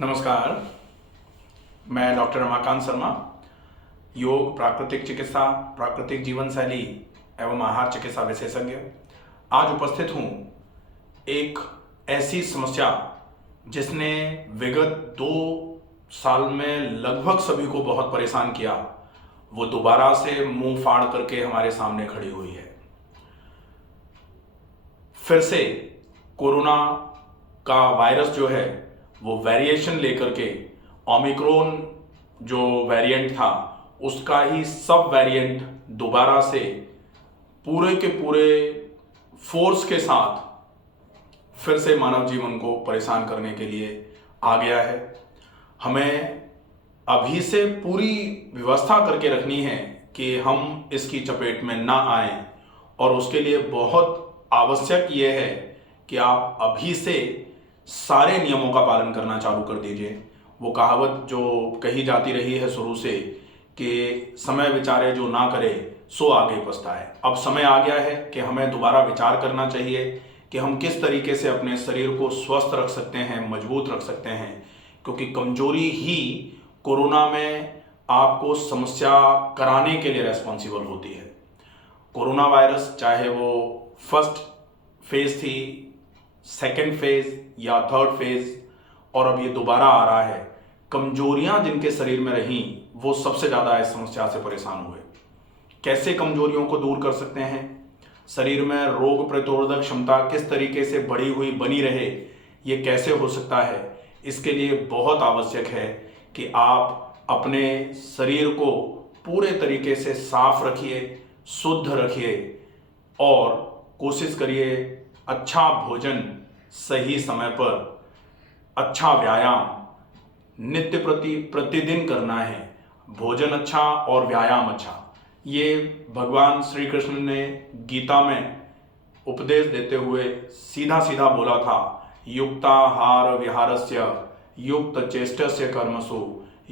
नमस्कार। मैं डॉक्टर रमाकांत शर्मा, योग, प्राकृतिक चिकित्सा, प्राकृतिक जीवन शैली एवं आहार चिकित्सा विशेषज्ञ आज उपस्थित हूँ एक ऐसी समस्या जिसने विगत 2 साल में लगभग सभी को बहुत परेशान किया। वो दोबारा से मुंह फाड़ करके हमारे सामने खड़ी हुई है। फिर से कोरोना का वायरस जो है वो वेरिएशन लेकर के ओमिक्रॉन जो वेरिएंट था उसका ही सब वेरिएंट दोबारा से पूरे के पूरे फोर्स के साथ फिर से मानव जीवन को परेशान करने के लिए आ गया है। हमें अभी से पूरी व्यवस्था करके रखनी है कि हम इसकी चपेट में ना आए, और उसके लिए बहुत आवश्यक ये है कि आप अभी से सारे नियमों का पालन करना चालू कर दीजिए। वो कहावत जो कही जाती रही है शुरू से कि समय विचारे जो ना करे सो आगे पछताए, अब समय आ गया है कि हमें दोबारा विचार करना चाहिए कि हम किस तरीके से अपने शरीर को स्वस्थ रख सकते हैं, मजबूत रख सकते हैं, क्योंकि कमजोरी ही कोरोना में आपको समस्या कराने के लिए रेस्पॉन्सिबल होती है। कोरोना वायरस चाहे वो फर्स्ट फेज थी, सेकेंड फेज या थर्ड फेज, और अब ये दोबारा आ रहा है, कमजोरियां जिनके शरीर में रहीं वो सबसे ज़्यादा इस समस्या से परेशान हुए। कैसे कमजोरियों को दूर कर सकते हैं, शरीर में रोग प्रतिरोधक क्षमता किस तरीके से बढ़ी हुई बनी रहे, ये कैसे हो सकता है, इसके लिए बहुत आवश्यक है कि आप अपने शरीर को पूरे तरीके से साफ रखिए, शुद्ध रखिए और कोशिश करिए अच्छा भोजन सही समय पर, अच्छा व्यायाम नित्य प्रतिदिन करना है। भोजन अच्छा और व्यायाम अच्छा, ये भगवान श्री कृष्ण ने गीता में उपदेश देते हुए सीधा सीधा बोला था, युक्ताहार विहारस्य युक्त चेष्टस्य कर्मसु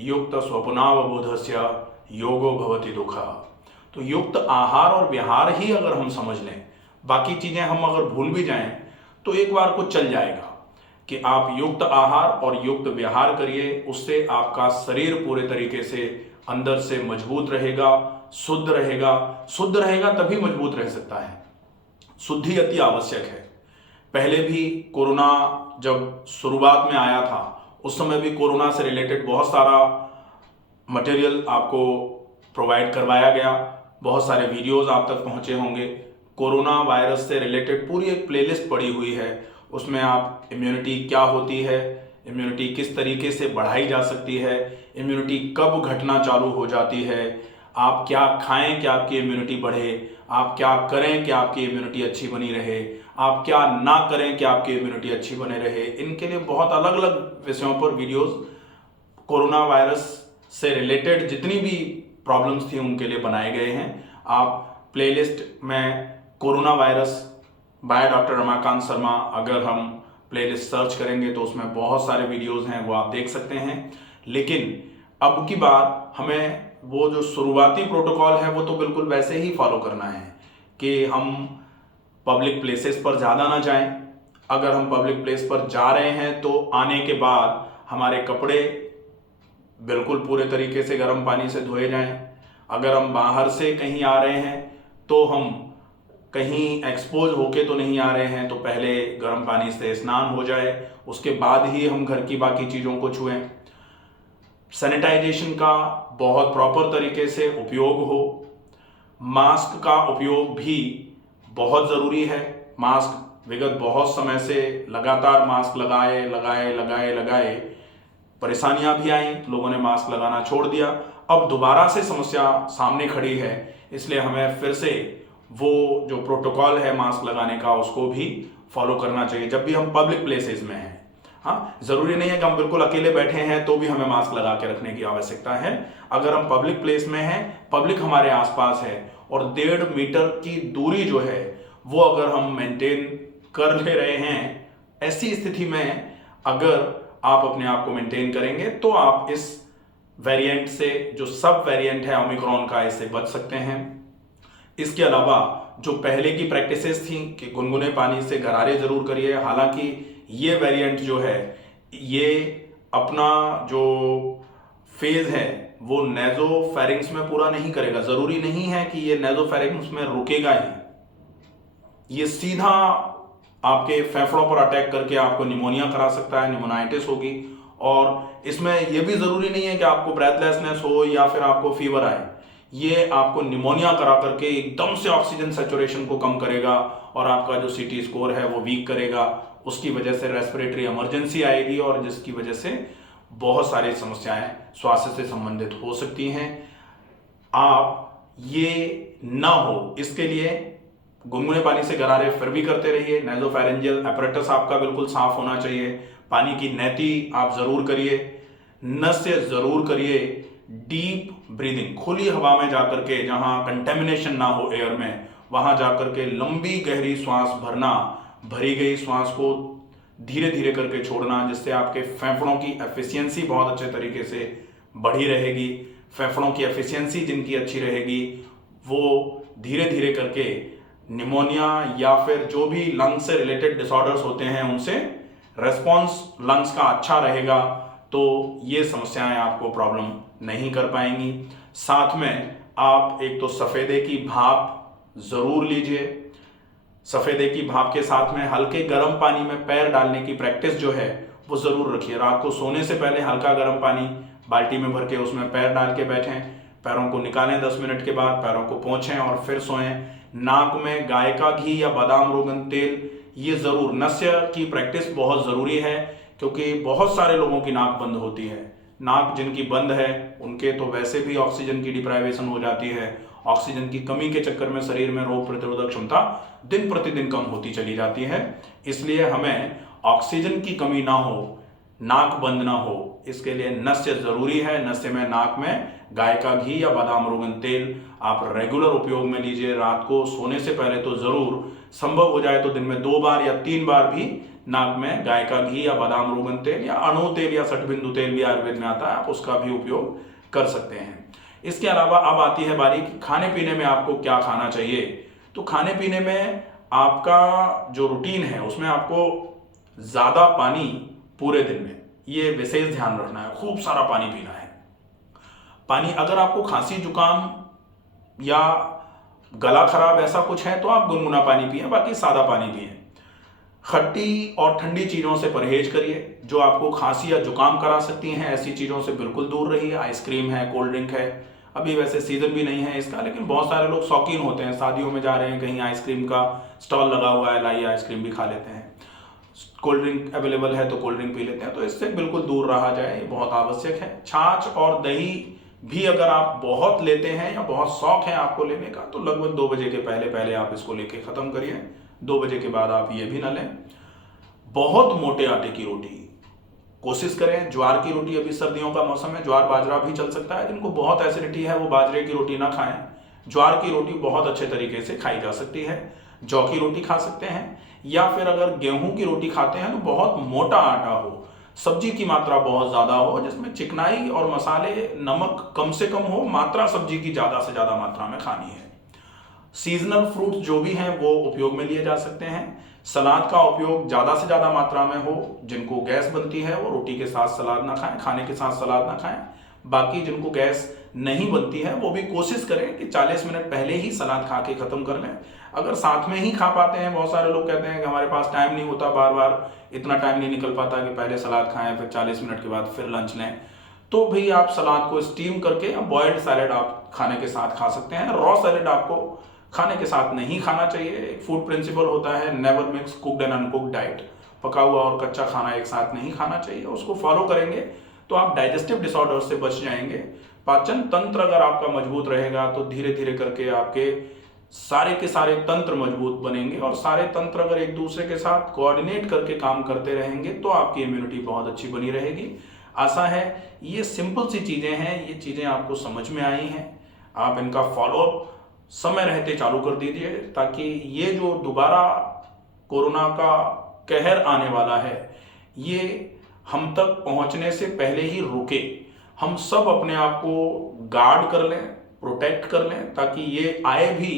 युक्त स्वप्नावबोधस्य योगो भवति दुःखः। तो युक्त आहार और विहार ही अगर हम समझ लें, बाकी चीजें हम अगर भूल भी जाएं तो एक बार को चल जाएगा कि आप युक्त आहार और युक्त विहार करिए। उससे आपका शरीर पूरे तरीके से अंदर से मजबूत रहेगा, शुद्ध रहेगा। शुद्ध रहेगा तभी मजबूत रह सकता है। शुद्धि अति आवश्यक है। पहले भी कोरोना जब शुरुआत में आया था उस समय भी कोरोना से रिलेटेड बहुत सारा मटेरियल आपको प्रोवाइड करवाया गया, बहुत सारे वीडियोस आप तक पहुंचे होंगे। कोरोना वायरस से रिलेटेड पूरी एक प्लेलिस्ट पड़ी हुई है, उसमें आप इम्यूनिटी क्या होती है, इम्यूनिटी किस तरीके से बढ़ाई जा सकती है, इम्यूनिटी कब घटना चालू हो जाती है, आप क्या खाएं कि आपकी इम्यूनिटी बढ़े, आप क्या करें कि आपकी इम्यूनिटी अच्छी बनी रहे, आप क्या ना करें कि आपकी इम्यूनिटी अच्छी बने रहे। इनके लिए बहुत अलग अलग विषयों पर वीडियोस कोरोना वायरस से रिलेटेड जितनी भी प्रॉब्लम्स थी उनके लिए बनाए गए हैं। आप प्लेलिस्ट में corona virus by doctor Ramakant Sharma अगर हम प्लेलिस्ट सर्च करेंगे तो उसमें बहुत सारे वीडियोस हैं, वो आप देख सकते हैं। लेकिन अब की बार हमें वो जो शुरुआती प्रोटोकॉल है वो तो बिल्कुल वैसे ही फॉलो करना है कि हम पब्लिक प्लेसेस पर ज़्यादा ना जाएं। अगर हम पब्लिक प्लेस पर जा रहे हैं तो आने के बाद हमारे कपड़े बिल्कुल पूरे तरीके से गर्म पानी से धोए जाएं। अगर हम बाहर से कहीं आ रहे हैं तो हम कहीं एक्सपोज होके तो नहीं आ रहे हैं, तो पहले गर्म पानी से स्नान हो जाए, उसके बाद ही हम घर की बाकी चीज़ों को छुएं। सैनिटाइजेशन का बहुत प्रॉपर तरीके से उपयोग हो। मास्क का उपयोग भी बहुत ज़रूरी है। मास्क विगत बहुत समय से लगातार मास्क लगाए परेशानियां भी आई, लोगों ने मास्क लगाना छोड़ दिया। अब दोबारा से समस्या सामने खड़ी है, इसलिए हमें फिर से वो जो प्रोटोकॉल है मास्क लगाने का उसको भी फॉलो करना चाहिए जब भी हम पब्लिक प्लेसेस में हैं। हाँ, ज़रूरी नहीं है कि हम बिल्कुल अकेले बैठे हैं तो भी हमें मास्क लगा के रखने की आवश्यकता है। अगर हम पब्लिक प्लेस में हैं, पब्लिक हमारे आसपास है और 1.5 मीटर की दूरी जो है वो अगर हम मेंटेन कर ले रहे हैं, ऐसी स्थिति में अगर आप अपने आप को मेंटेन करेंगे तो आप इस वेरिएंट से, जो सब वेरिएंट है ओमिक्रॉन का, इससे बच सकते हैं। इसके अलावा जो पहले की प्रैक्टिसेस थी कि गुनगुने पानी से गरारे जरूर करिए। हालांकि ये वेरिएंट जो है ये अपना जो फेज है वो नेजोफेरिंग्स में पूरा नहीं करेगा। जरूरी नहीं है कि ये नेजोफेरिंग्स में रुकेगा ही, ये सीधा आपके फेफड़ों पर अटैक करके आपको निमोनिया करा सकता है, निमोनाइटिस होगी। और इसमें यह भी जरूरी नहीं है कि आपको ब्रेथलेसनेस हो या फिर आपको फीवर आए, ये आपको निमोनिया करा करके एकदम से ऑक्सीजन सैचुरेशन को कम करेगा और आपका जो सीटी स्कोर है वो वीक करेगा। उसकी वजह से रेस्पिरेटरी इमरजेंसी आएगी और जिसकी वजह से बहुत सारी समस्याएं स्वास्थ्य से संबंधित हो सकती हैं। आप ये ना हो इसके लिए गुनगुने पानी से गरारे फिर भी करते रहिए। नेजोफेरेंजियल अपैरेटस आपका बिल्कुल साफ होना चाहिए। पानी की नैती आप जरूर करिए, नस्य जरूर करिए। डीप ब्रीदिंग, खुली हवा में जाकर के जहां कंटेमिनेशन ना हो एयर में, वहां जाकर के लंबी गहरी सांस भरना, भरी गई सांस को धीरे धीरे करके छोड़ना, जिससे आपके फेफड़ों की एफिशिएंसी बहुत अच्छे तरीके से बढ़ी रहेगी। फेफड़ों की एफिशिएंसी जिनकी अच्छी रहेगी वो धीरे धीरे करके निमोनिया या फिर जो भी लंग्स से रिलेटेड डिसऑर्डर्स होते हैं उनसे रेस्पॉन्स लंग्स का अच्छा रहेगा, तो ये समस्याएं आपको प्रॉब्लम नहीं कर पाएंगी। साथ में आप एक तो सफेदे की भाप जरूर लीजिए। सफेदे की भाप के साथ में हल्के गर्म पानी में पैर डालने की प्रैक्टिस जो है वो जरूर रखिए। रात को सोने से पहले हल्का गर्म पानी बाल्टी में भर के उसमें पैर डाल के बैठें, पैरों को निकालें, 10 मिनट के बाद पैरों को पोंछें और फिर सोएं। नाक में गाय का घी या बादाम रोगन तेल ये जरूर, नस्य की प्रैक्टिस बहुत जरूरी है क्योंकि बहुत सारे लोगों की नाक बंद होती है। नाक जिनकी बंद है उनके तो वैसे भी ऑक्सीजन की डिप्राइवेशन हो जाती है। ऑक्सीजन की कमी के चक्कर में शरीर में रोग प्रतिरोधक क्षमता दिन प्रतिदिन कम होती चली जाती है। इसलिए हमें ऑक्सीजन की कमी ना हो, नाक बंद ना हो, इसके लिए नस्य जरूरी है। नस्य में नाक में गाय का घी या बादाम रोगन तेल आप रेगुलर उपयोग में लीजिए। रात को सोने से पहले तो जरूर, संभव हो जाए तो दिन में 2 बार या 3 बार भी नाक में गाय का घी या बादाम रोगन तेल या अणु तेल या सठबिंदु तेल भी आयुर्वेद में आता है, आप उसका भी उपयोग कर सकते हैं। इसके अलावा अब आती है बारी खाने पीने में आपको क्या खाना चाहिए। तो खाने पीने में आपका जो रूटीन है उसमें आपको ज्यादा पानी पूरे दिन में, ये विशेष ध्यान रखना है, खूब सारा पानी पीना है। पानी, अगर आपको खांसी जुकाम या गला खराब ऐसा कुछ है तो आप गुनगुना पानी पिए, बाकी सादा पानी पिए। खट्टी और ठंडी चीजों से परहेज करिए, जो आपको खांसी या जुकाम करा सकती हैं ऐसी चीजों से बिल्कुल दूर रहिए। आइसक्रीम है, कोल्ड ड्रिंक है, अभी वैसे सीजन भी नहीं है इसका, लेकिन बहुत सारे लोग शौकीन होते हैं, शादियों में जा रहे हैं, कहीं आइसक्रीम का स्टॉल लगा हुआ है, लाइए आइसक्रीम भी खा लेते हैं। कोल्ड ड्रिंक अवेलेबल है तो कोल्ड ड्रिंक पी लेते हैं, तो इससे बिल्कुल दूर रहा जाए, ये बहुत आवश्यक है। छाछ और दही भी अगर आप बहुत लेते हैं या बहुत शौक है आपको लेने का तो लगभग 2 बजे के पहले पहले आप इसको लेके खत्म करिए। 2 बजे के बाद आप ये भी ना लें। बहुत मोटे आटे की रोटी कोशिश करें, ज्वार की रोटी, अभी सर्दियों का मौसम है, ज्वार बाजरा भी चल सकता है, जिनको बहुत एसिडिटी है वो बाजरे की रोटी ना खाएं। ज्वार की रोटी बहुत अच्छे तरीके से खाई जा सकती है। जौ की रोटी खा सकते हैं, या फिर अगर गेहूं की रोटी खाते हैं तो बहुत मोटा आटा हो, सब्जी की मात्रा बहुत ज्यादा हो, जिसमें चिकनाई और मसाले, नमक कम से कम हो, मात्रा सब्जी की ज्यादा से ज्यादा मात्रा में खानी है। सीजनल फ्रूट्स जो भी हैं वो उपयोग में लिए जा सकते हैं। सलाद का उपयोग ज्यादा से ज्यादा मात्रा में हो। जिनको गैस बनती है वो रोटी के साथ सलाद ना खाएं, खाने के साथ सलाद ना खाएं। बाकी जिनको गैस नहीं बनती है वो भी कोशिश करें कि 40 मिनट पहले ही सलाद खा के खत्म कर लें। अगर साथ में ही खा पाते हैं, बहुत सारे लोग कहते हैं कि हमारे पास टाइम नहीं होता, बार बार इतना टाइम नहीं निकल पाता कि पहले सलाद खाएं फिर 40 मिनट के बाद फिर लंच लें, तो भी आप सलाद को स्टीम करके या बॉइल्ड सैलेड आप खाने के साथ खा सकते हैं। रॉ सैलेड आपको खाने के साथ नहीं खाना चाहिए। एक फूड प्रिंसिपल होता है, never mix cooked and uncooked diet, पका हुआ और कच्चा खाना एक साथ नहीं खाना चाहिए। उसको फॉलो करेंगे तो आप डाइजेस्टिव डिसऑर्डर से बच जाएंगे। पाचन तंत्र अगर आपका मजबूत रहेगा तो धीरे धीरे करके आपके सारे के सारे तंत्र मजबूत बनेंगे, और सारे तंत्र अगर एक दूसरे के साथ कोऑर्डिनेट करके काम करते रहेंगे तो आपकी इम्यूनिटी बहुत अच्छी बनी रहेगी। आशा है ये सिंपल सी चीजें हैं, ये चीजें आपको समझ में आई हैं। आप इनका फॉलोअप समय रहते चालू कर दीजिए, ताकि ये जो दोबारा कोरोना का कहर आने वाला है ये हम तक पहुंचने से पहले ही रुके। हम सब अपने आप को गार्ड कर लें, प्रोटेक्ट कर लें, ताकि ये आए भी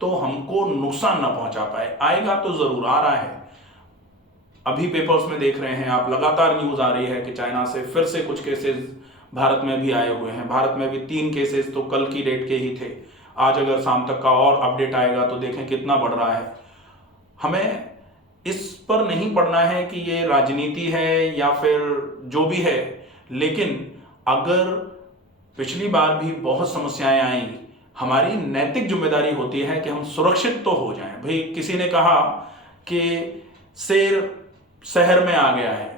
तो हमको नुकसान ना पहुंचा पाए। आएगा तो जरूर, आ रहा है, अभी पेपर्स में देख रहे हैं आप, लगातार न्यूज़ आ रही है कि चाइना से फिर से कुछ केसेस भारत में भी आए हुए हैं। भारत में भी 3 केसेस तो कल की डेट के ही थे। आज अगर शाम तक का और अपडेट आएगा तो देखें कितना बढ़ रहा है। हमें इस पर नहीं पड़ना है कि ये राजनीति है या फिर जो भी है, लेकिन अगर पिछली बार भी बहुत समस्याएं आई, हमारी नैतिक जिम्मेदारी होती है कि हम सुरक्षित तो हो जाएं। भाई किसी ने कहा कि शेर शहर में आ गया है,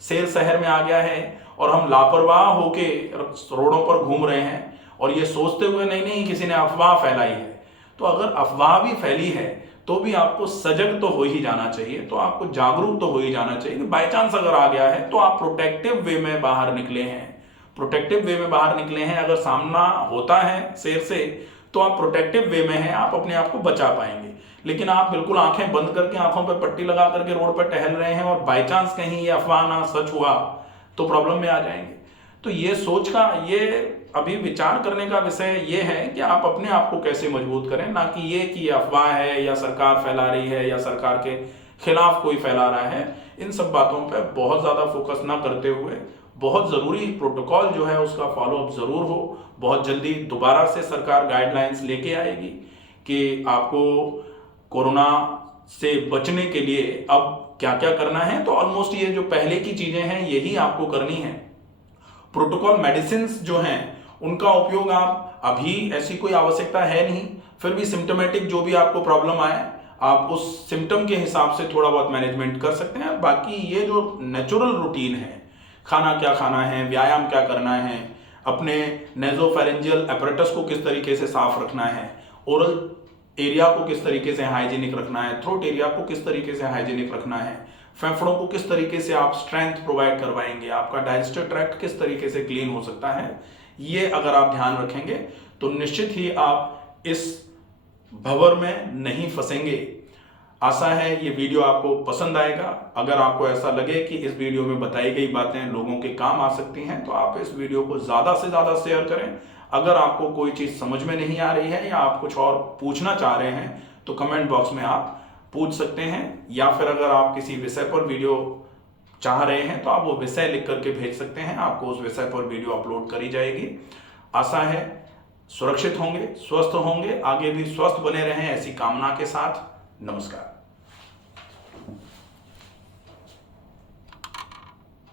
शेर शहर में आ गया है और हम लापरवाह होके रोडों पर घूम रहे हैं और ये सोचते हुए नहीं किसी ने अफवाह फैलाई है। तो अगर अफवाह भी फैली है तो भी आपको सजग तो हो ही जाना चाहिए, तो आपको जागरूक तो हो ही जाना चाहिए कि बाई चांस अगर आ गया है तो आप प्रोटेक्टिव वे में बाहर निकले हैं, प्रोटेक्टिव वे में बाहर निकले हैं। अगर सामना होता है शेर से तो आप प्रोटेक्टिव वे में हैं, आप अपने आप को बचा पाएंगे। लेकिन आप बिल्कुल आंखें बंद करके, आंखों पर पट्टी लगा करके रोड पर टहल रहे हैं और बाई चांस कहीं ये अफवाह ना सच हुआ तो प्रॉब्लम में आ जाएंगे। तो ये सोच का, ये अभी विचार करने का विषय ये है कि आप अपने आप को कैसे मजबूत करें, ना कि ये कि अफवाह है या सरकार फैला रही है या सरकार के खिलाफ कोई फैला रहा है। इन सब बातों पर बहुत ज़्यादा फोकस ना करते हुए बहुत ज़रूरी प्रोटोकॉल जो है उसका फॉलोअप ज़रूर हो। बहुत जल्दी दोबारा से सरकार गाइडलाइंस लेके आएगी कि आपको कोरोना से बचने के लिए अब क्या क्या करना है। तो ऑलमोस्ट ये जो पहले की चीज़ें हैं यही आपको करनी है। प्रोटोकॉल मेडिसिन जो हैं उनका उपयोग आप, अभी ऐसी कोई आवश्यकता है नहीं, फिर भी सिम्टोमेटिक जो भी आपको प्रॉब्लम आए आप उस सिम्टम के हिसाब से थोड़ा बहुत मैनेजमेंट कर सकते हैं। बाकी ये जो नेचुरल रूटीन है, खाना क्या खाना है, व्यायाम क्या करना है, अपने नेजोफेरेंजियल एपरेटस को किस तरीके से साफ रखना है, ओरल एरिया को किस तरीके से हाइजीनिक रखना है, थ्रोट एरिया को किस तरीके से हाइजीनिक रखना है, फेफड़ों को किस तरीके से आप स्ट्रेंथ प्रोवाइड करवाएंगे, आपका डाइजेस्टिव ट्रैक्ट किस तरीके से क्लीन हो सकता है, ये अगर आप ध्यान रखेंगे तो निश्चित ही आप इस भंवर में नहीं फंसेंगे। आशा है ये वीडियो आपको पसंद आएगा। अगर आपको ऐसा लगे कि इस वीडियो में बताई गई बातें लोगों के काम आ सकती हैं तो आप इस वीडियो को ज़्यादा से ज़्यादा शेयर करें। अगर आपको कोई चीज़ समझ में नहीं आ रही है या आप कुछ और पूछना चाह रहे हैं तो कमेंट बॉक्स में आप पूछ सकते हैं, या फिर अगर आप किसी विषय पर वीडियो चाह रहे हैं तो आप वो विषय लिख करके भेज सकते हैं, आपको उस विषय पर वीडियो अपलोड करी जाएगी। आशा है सुरक्षित होंगे, स्वस्थ होंगे, आगे भी स्वस्थ बने रहें, ऐसी कामना के साथ नमस्कार।